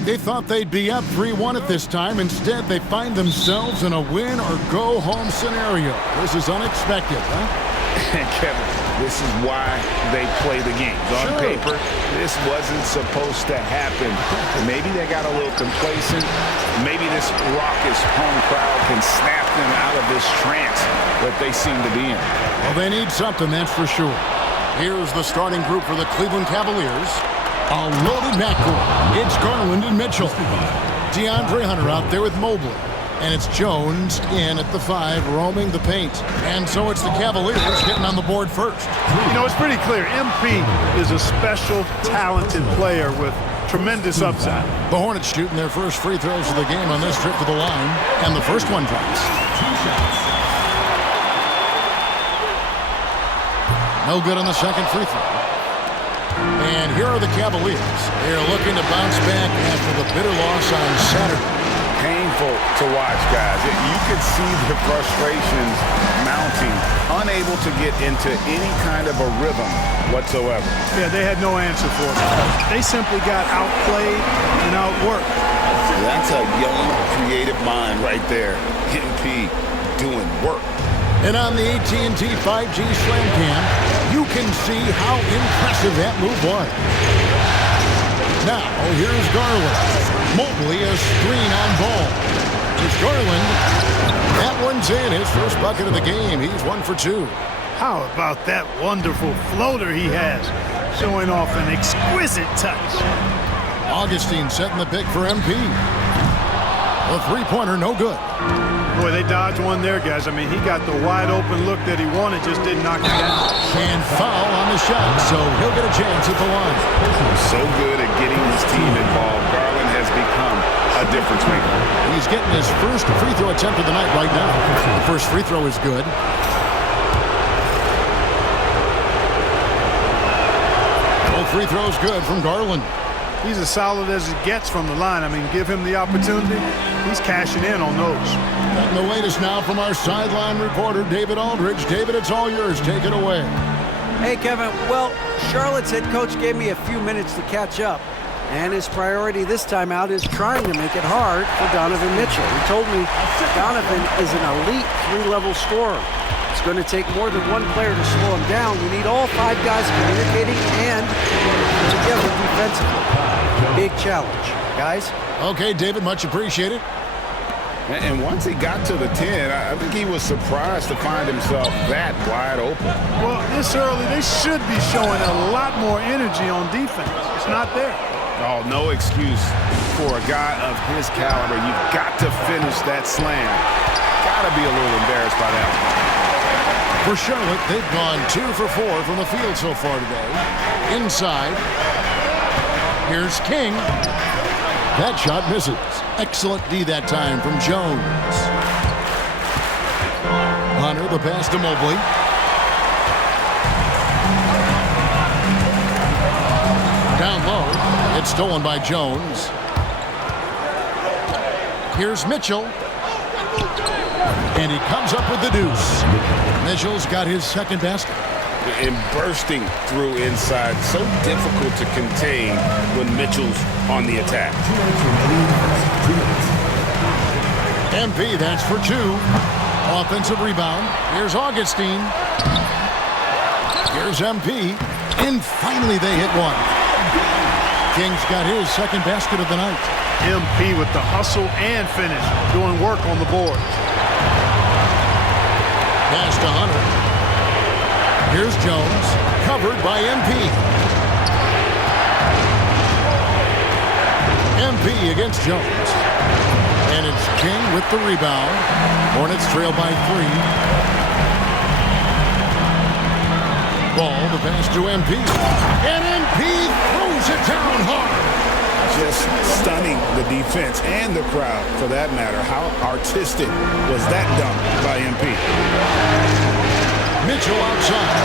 like they thought they'd be up 3-1 at this time. Instead, they find themselves in a win-or-go-home scenario. This is unexpected, huh? Kevin, this is why they play the games. On paper, this wasn't supposed to happen. Maybe they got a little complacent. Maybe this raucous home crowd can snap them out of this trance that they seem to be in. Well, they need something, that's for sure. Here's the starting group for the Cleveland Cavaliers. A loaded backcourt. It's Garland and Mitchell. DeAndre Hunter out there with Mobley. And it's Jones in at the 5, roaming the paint. And so it's the Cavaliers getting on the board first. You know, it's pretty clear. MP is a special, talented player with tremendous upside. The Hornets shooting their first free throws of the game on this trip to the line. And the first one drops. No good on the second free throw. And here are the Cavaliers. They're looking to bounce back after the bitter loss on Saturday. Painful to watch, guys. You could see the frustrations mounting, unable to get into any kind of a rhythm whatsoever. Yeah, they had no answer for it. They simply got outplayed and outworked. That's a young, creative mind right there. MP doing work. And on the AT&T 5G Slam Cam, you can see how impressive that move was. Now, here's Garland. Mobley, a screen on ball. Here's Garland. That one's in. His first bucket of the game. He's 1 for 2. How about that wonderful floater he has, showing off an exquisite touch. Augustine setting the pick for MP. The three-pointer, no good. Boy, they dodged one there, guys. I mean, he got the wide-open look that he wanted, just didn't knock it down. And foul on the shot, so he'll get a chance at the line. So good at getting his team involved. Garland has become a difference maker. He's getting his first free throw attempt of the night right now. The first free throw is good. Both free throws good from Garland. He's as solid as it gets from the line. I mean, give him the opportunity. He's cashing in on those. And the latest now from our sideline reporter, David Aldridge. David, it's all yours. Take it away. Hey, Kevin. Well, Charlotte's head coach gave me a few minutes to catch up. And his priority this time out is trying to make it hard for Donovan Mitchell. He told me Donovan is an elite 3-level scorer. It's going to take more than one player to slow him down. You need all 5 guys communicating and together defensively. Big challenge, guys. Okay, David, much appreciated. And once he got to the 10, I think he was surprised to find himself that wide open. Well, this early, they should be showing a lot more energy on defense. It's not there. Oh, no excuse for a guy of his caliber. You've got to finish that slam. Got to be a little embarrassed by that one. For Charlotte, they've gone 2 for 4 from the field so far today. Inside. Here's King. That shot misses. Excellent D that time from Jones. Hunter, the pass to Mobley. Down low. It's stolen by Jones. Here's Mitchell. And he comes up with the deuce. Mitchell's got his second basket. And bursting through inside. So difficult to contain when Mitchell's on the attack. MP, that's for 2. Offensive rebound. Here's Augustine. Here's MP. And finally they hit one. King's got his second basket of the night. MP with the hustle and finish, doing work on the board. Pass to Hunter. Here's Jones, covered by MP. MP against Jones. And it's King with the rebound. Hornets trail by 3. Ball, the pass to MP. And MP throws it down hard. Just stunning the defense and the crowd, for that matter. How artistic was that dunk by MP? Mitchell outside.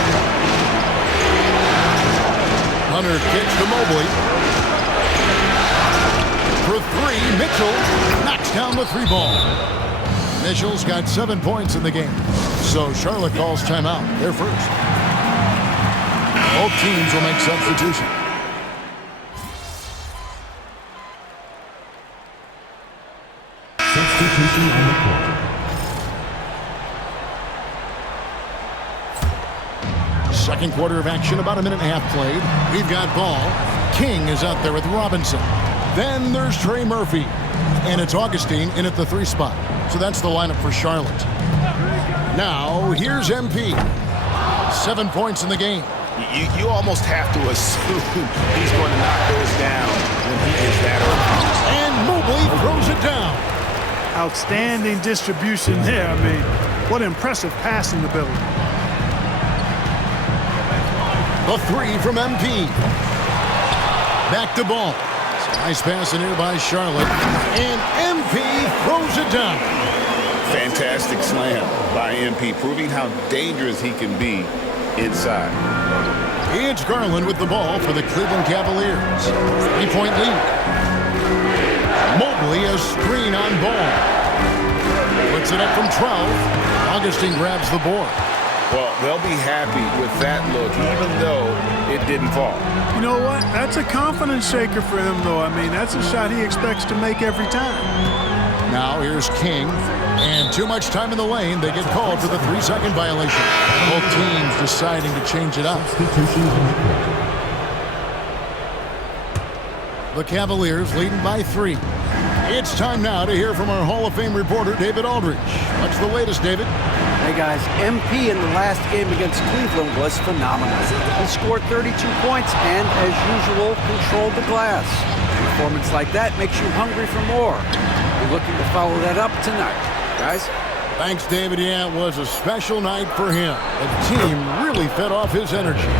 Hunter kicks to Mobley. For 3, Mitchell knocks down the 3 ball. Mitchell's got 7 points in the game. So Charlotte calls timeout. They're first. Both teams will make substitutions. Substitution on the court. Second quarter of action, about a minute and a half played. We've got ball. King is out there with Robinson. Then there's Trey Murphy. And it's Augustine in at the 3 spot. So that's the lineup for Charlotte. Now, here's MP. 7 points in the game. You almost have to assume he's going to knock those down when he is that open. And Mobley throws it down. Outstanding distribution there. I mean, what impressive passing ability. The 3 from MP. Back to ball. Nice pass in here by Charlotte. And MP throws it down. Fantastic slam by MP, proving how dangerous he can be inside. It's Garland with the ball for the Cleveland Cavaliers. 3-point lead. Mobley a screen on ball. Puts it up from 12. Augustine grabs the board. Well, they'll be happy with that look, even though it didn't fall. You know what? That's a confidence shaker for him, though. I mean, that's a shot he expects to make every time. Now here's King. And too much time in the lane. They get called for the 3-second violation. Both teams deciding to change it up. Substitution on the court. The Cavaliers leading by 3. It's time now to hear from our Hall of Fame reporter, David Aldridge. What's the latest, David? Hey guys, MP in the last game against Cleveland was phenomenal. He scored 32 points and, as usual, controlled the glass. A performance like that makes you hungry for more. We're looking to follow that up tonight. Guys? Thanks, David. Yeah, it was a special night for him. The team really fed off his energy.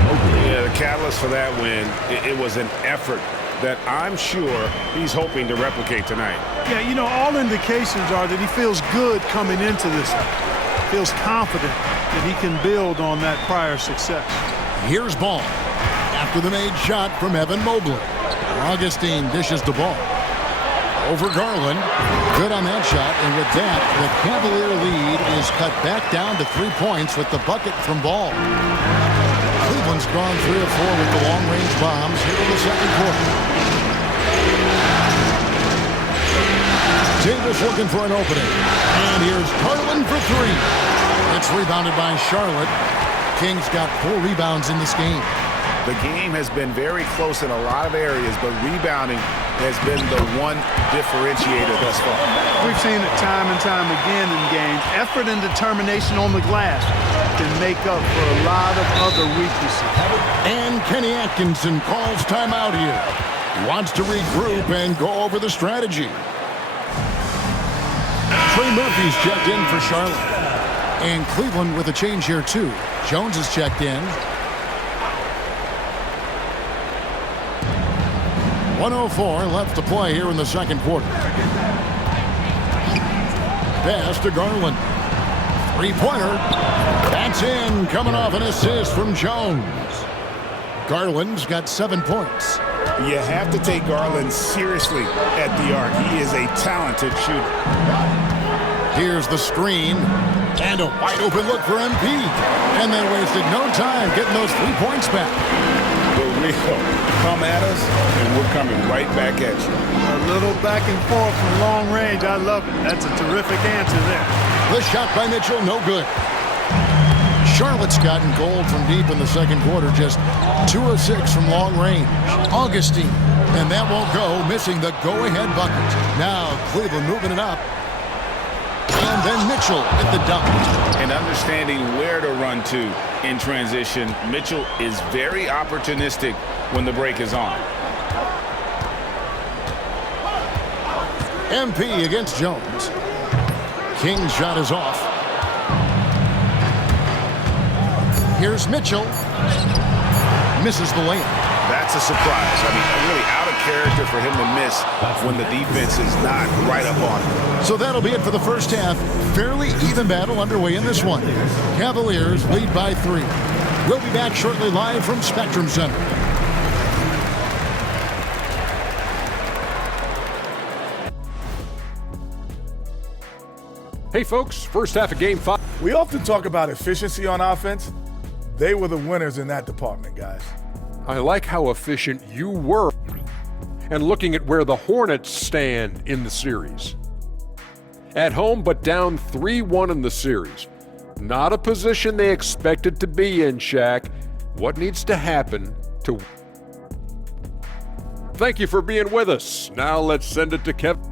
Yeah, the catalyst for that win, it was an effort that I'm sure he's hoping to replicate tonight. Yeah, you know, all indications are that he feels good coming into this. Feels confident that he can build on that prior success. Here's ball. After the made shot from Evan Mobley. Augustine dishes the ball. Over Garland. Good on that shot. And with that, the Cavalier lead is cut back down to 3 points with the bucket from Ball. Cleveland's gone 3 of 4 with the long-range bombs here in the second quarter. Davis looking for an opening. And here's Garland for 3. It's rebounded by Charlotte. King's got 4 rebounds in this game. The game has been very close in a lot of areas, but rebounding has been the one differentiator thus far. We've seen it time and time again in games. Effort and determination on the glass can make up for a lot of other weaknesses. And Kenny Atkinson calls timeout here. He wants to regroup and go over the strategy. Trey Murphy's checked in for Charlotte. And Cleveland with a change here, too. Jones is checked in. 1:04 left to play here in the second quarter. Pass to Garland. 3-pointer. That's in, coming off an assist from Jones. Garland's got 7 points. You have to take Garland seriously at the arc. He is a talented shooter. Here's the screen. And a wide open look for MP. And they wasted no time getting those 3 points back. The real come at us, and we're coming right back at you. A little back and forth from long range. I love it. That's a terrific answer there. The shot by Mitchell, no good. Charlotte's gotten gold from deep in the second quarter, just 2 of 6 from long range. Augustine, and that won't go, missing the go-ahead bucket. Now Cleveland moving it up. And then Mitchell at the dunk. And understanding where to run to in transition, Mitchell is very opportunistic when the break is on. MP against Jones. King's shot is off. Here's Mitchell. Misses the layup. That's a surprise. I mean, really out of character for him to miss when the defense is not right up on him. So that'll be it for the first half. Fairly even battle underway in this one. Cavaliers lead by 3. We'll be back shortly live from Spectrum Center. Hey folks, first half of Game 5. We often talk about efficiency on offense. They were the winners in that department, guys. I like how efficient you were. And looking at where the Hornets stand in the series. at home, but down 3-1 in the series. Not a position they expected to be in, Shaq. What needs to happen to... Thank you for being with us. Now let's send it to Kevin.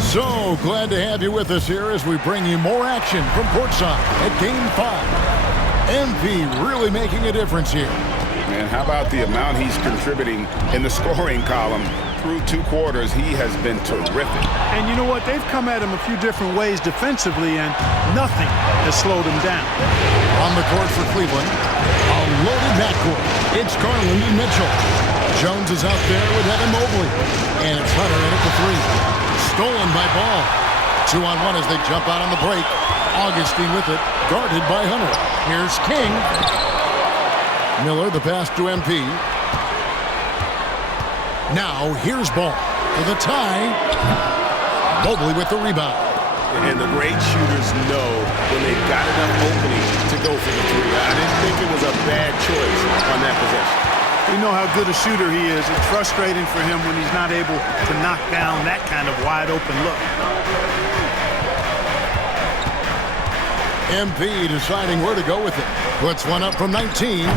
So glad to have you with us here as we bring you more action from courtside at Game 5. MP really making a difference here. Man, how about the amount he's contributing in the scoring column? Through 2 quarters, he has been terrific. And you know what? They've come at him a few different ways defensively, and nothing has slowed him down. On the court for Cleveland, a loaded backcourt. It's Garland and Mitchell. Jones is out there with Evan Mobley. And it's Hunter in at the 3. Stolen by Ball. 2-on-1 as they jump out on the break. Augustine with it, guarded by Hunter. Here's King. Miller, the pass to MP. Now, here's Ball for the tie. Mobley with the rebound. And the great shooters know when they've got enough opening to go for the 3. I didn't think it was a bad choice on that possession. We know how good a shooter he is. It's frustrating for him when he's not able to knock down that kind of wide-open look. MP deciding where to go with it. Puts one up from 19.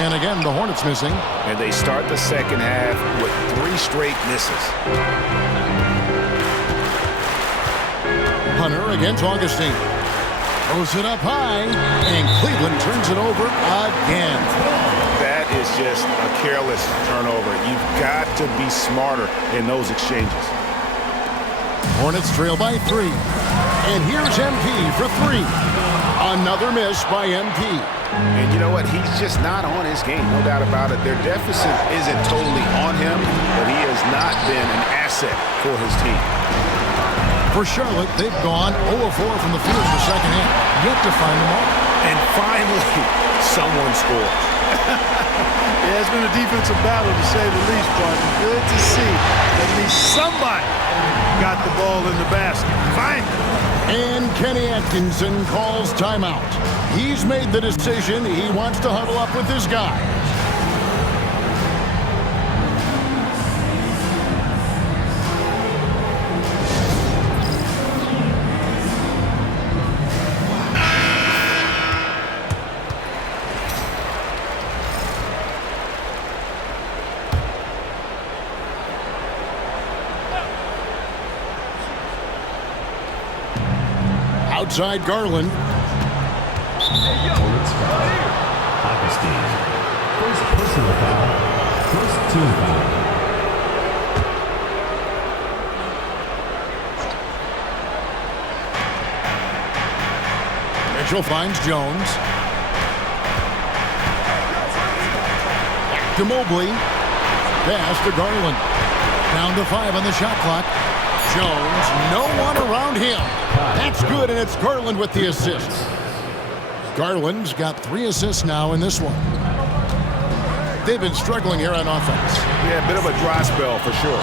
And again, the Hornets missing. And they start the second half with 3 straight misses. Hunter against Augustine. Throws it up high. And Cleveland turns it over again. That is just a careless turnover. You've got to be smarter in those exchanges. Hornets trail by 3. And here's MP for 3. Another miss by MP. And you know what? He's just not on his game, no doubt about it. Their deficit isn't totally on him, but he has not been an asset for his team. For Charlotte, they've gone 0-4 from the field in the second half. Yet to find them all. And finally, someone scores. Yeah, it's been a defensive battle, to say the least, but good to see at least somebody got the ball in the basket. Finally. And Kenny Atkinson calls timeout. He's made the decision. He wants to huddle up with his guys. Outside Garland. Hornets foul. Augustine. First personal foul. First team foul. Mitchell finds Jones. To Mobley. Pass to Garland. Down to 5 on the shot clock. Jones, no one around him. That's good, and it's Garland with the assist. Garland's got 3 assists now in this one. They've been struggling here on offense. Yeah, a bit of a dry spell for sure.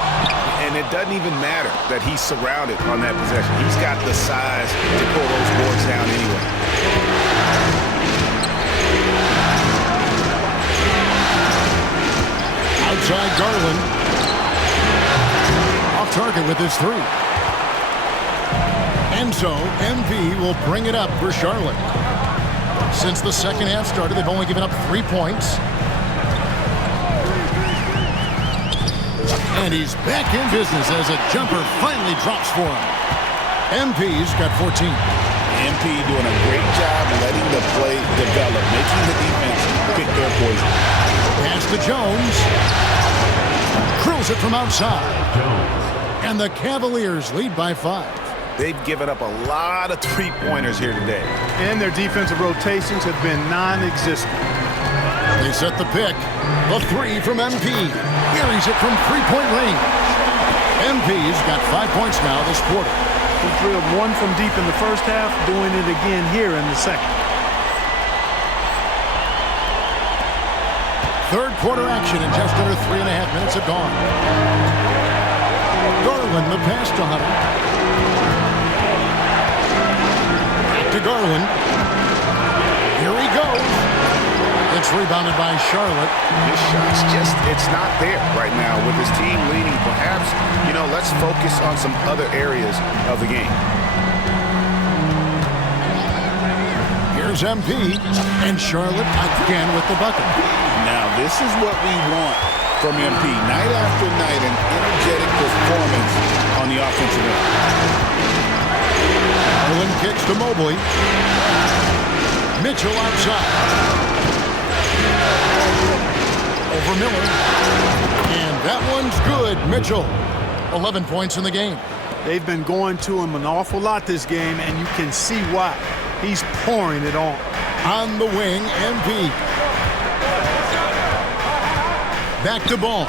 And it doesn't even matter that he's surrounded on that possession. He's got the size to pull those boards down anyway. Outside Garland. Off target with his 3. And so, MP will bring it up for Charlotte. Since the second half started, they've only given up 3 points. And he's back in business as a jumper finally drops for him. MP's got 14. MP doing a great job letting the play develop, making the defense pick their poison. Pass to Jones. Drills it from outside. And the Cavaliers lead by 5. They've given up a lot of 3-pointers here today. And their defensive rotations have been non-existent. They set the pick. The 3 from MP. Buries it from 3-point range. MP's got 5 points now this quarter. He drilled 1 from deep in the first half, doing it again here in the second. Third quarter action, and just under 3.5 minutes have gone. Garland, the pass to Hunter. Back to Garland. Here he goes. It's rebounded by Charlotte. His shot's just, it's not there right now with his team leading. Perhaps, let's focus on some other areas of the game. Here's MP, and Charlotte again with the bucket. Now, this is what we want from MP. Night after night, an energetic performance on the offensive end. Garland kicks to Mobley. Mitchell outside. Over Miller. And that one's good. Mitchell, 11 points in the game. They've been going to him an awful lot this game, and you can see why. He's pouring it on. On the wing, MP. Back to Ball.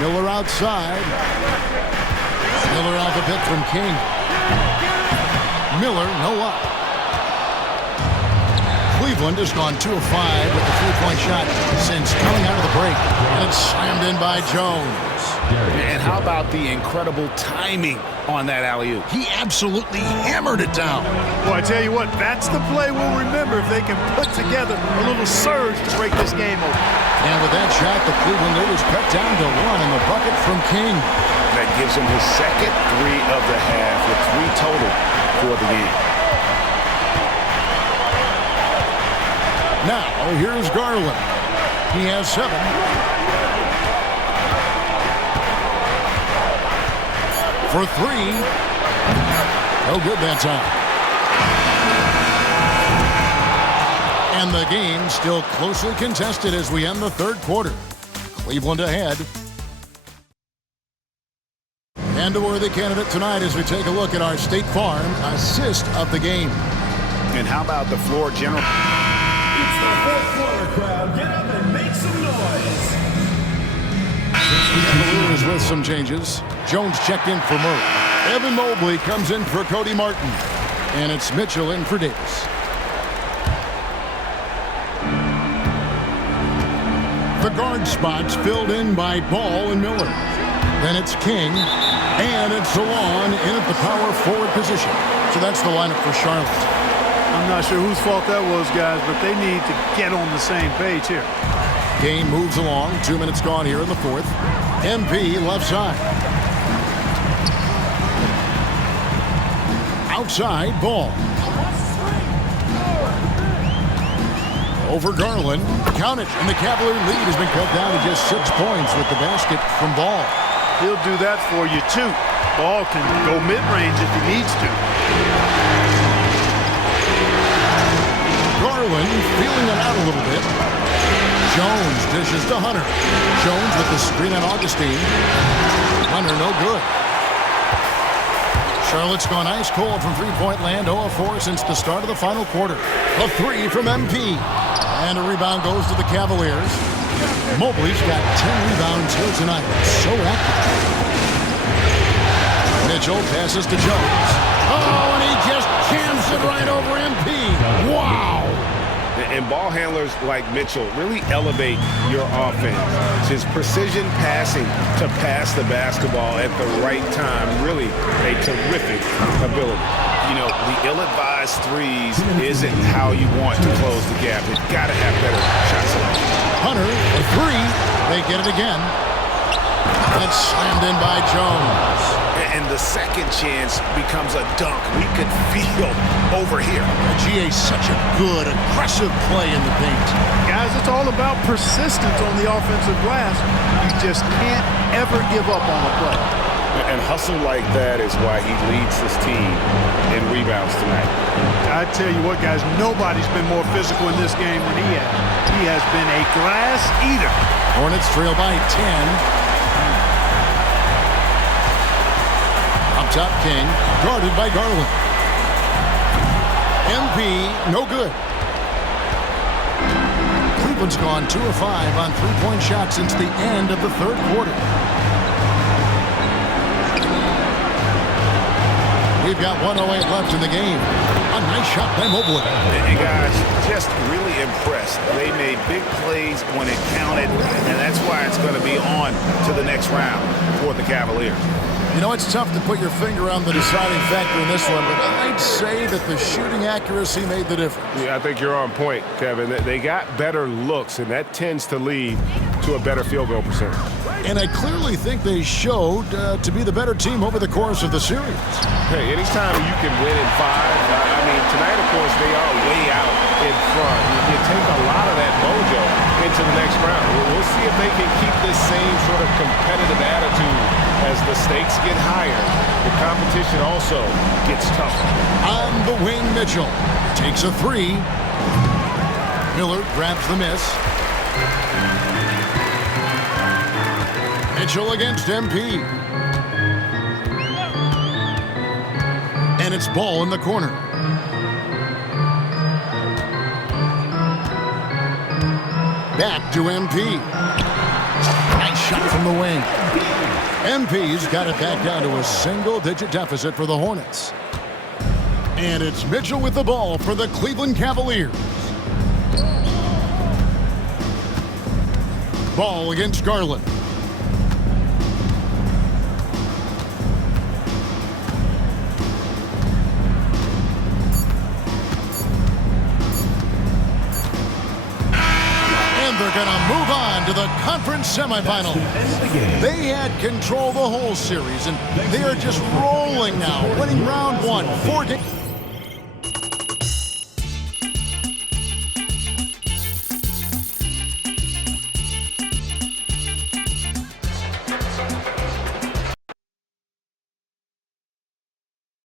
Miller outside. Miller off a pick from King. Miller, no up. Cleveland has gone 2 of 5 with the 3-point shot since coming out of the break. And it's slammed in by Jones. And how about the incredible timing on that alley-oop? He absolutely hammered it down. Well, I tell you what, that's the play we'll remember if they can put together a little surge to break this game open. And with that shot, the Cleveland lead is cut down to 1 in the bucket from King. That gives him his second 3 of the half with 3 total for the game. Now, here's Garland. He has 7. For 3. No good that time. And the game still closely contested as we end the third quarter. Cleveland ahead. And a worthy candidate tonight as we take a look at our State Farm assist of the game. And how about the floor general? It's the fourth quarter, crowd. Get up and make some noise. Cavaliers with some changes. Jones checked in for Murray. Evan Mobley comes in for Cody Martin. And it's Mitchell in for Davis. The guard spots filled in by Ball and Miller. Then it's King. And it's Salon in at the power forward position. So that's the lineup for Charlotte. I'm not sure whose fault that was, guys, but they need to get on the same page here. Game moves along. 2 minutes gone here in the fourth. MP left side. Outside, Ball. Over Garland. Count it. And the Cavalier lead has been cut down to just 6 points with the basket from Ball. He'll do that for you, too. Ball can go mid-range if he needs to. Garland feeling it out a little bit. Jones dishes to Hunter. Jones with the screen on Augustine. Hunter no good. Charlotte's gone ice cold from three-point land, 0 of 4 since the start of the final quarter. A 3 from MP. And a rebound goes to the Cavaliers. Mobley's got 10 rebounds here tonight. So active. Mitchell passes to Jones. Oh, and he just jams it right over MP. Wow. And ball handlers like Mitchell really elevate your offense. His precision passing to pass the basketball at the right time, really a terrific ability. The ill-advised threes isn't how you want to close the gap. You've got to have better shot selection. Hunter, a 3. They get it again. That's slammed in by Jones. And the second chance becomes a dunk. We could feel over here. GA's such a good, aggressive play in the paint. Guys, it's all about persistence on the offensive glass. You just can't ever give up on a play. And hustle like that is why he leads his team in rebounds tonight. I tell you what, guys, nobody's been more physical in this game than he has. He has been a glass eater. Hornets trail by 10. Up top, King, guarded by Garland. MP, no good. Cleveland's gone 2 of 5 on three-point shots since the end of the third quarter. We've got 1:08 left in the game. A nice shot by Mobley. And guys, just really impressed. They made big plays when it counted, and that's why it's going to be on to the next round for the Cavaliers. You know, it's tough to put your finger on the deciding factor in this one, but I'd say that the shooting accuracy made the difference. Yeah, I think you're on point, Kevin. They got better looks, and that tends to lead to a better field goal percentage. And I clearly think they showed to be the better team over the course of the series. Hey, anytime you can win in 5, I mean, tonight, of course, they are way out in front. You take a lot of that mojo into the next round. We'll see if they can keep this same sort of competitive attitude as the stakes get higher. The competition also gets tougher. On the wing, Mitchell takes a 3. Miller grabs the miss. Mitchell against MP. And it's ball in the corner. Back to MP. Nice shot from the wing. MP's got it back down to a single-digit deficit for the Hornets. And it's Mitchell with the ball for the Cleveland Cavaliers. Ball against Garland. They're going to move on to the conference semifinals. They had control the whole series, and they are just rolling now, winning round 1, 4 games.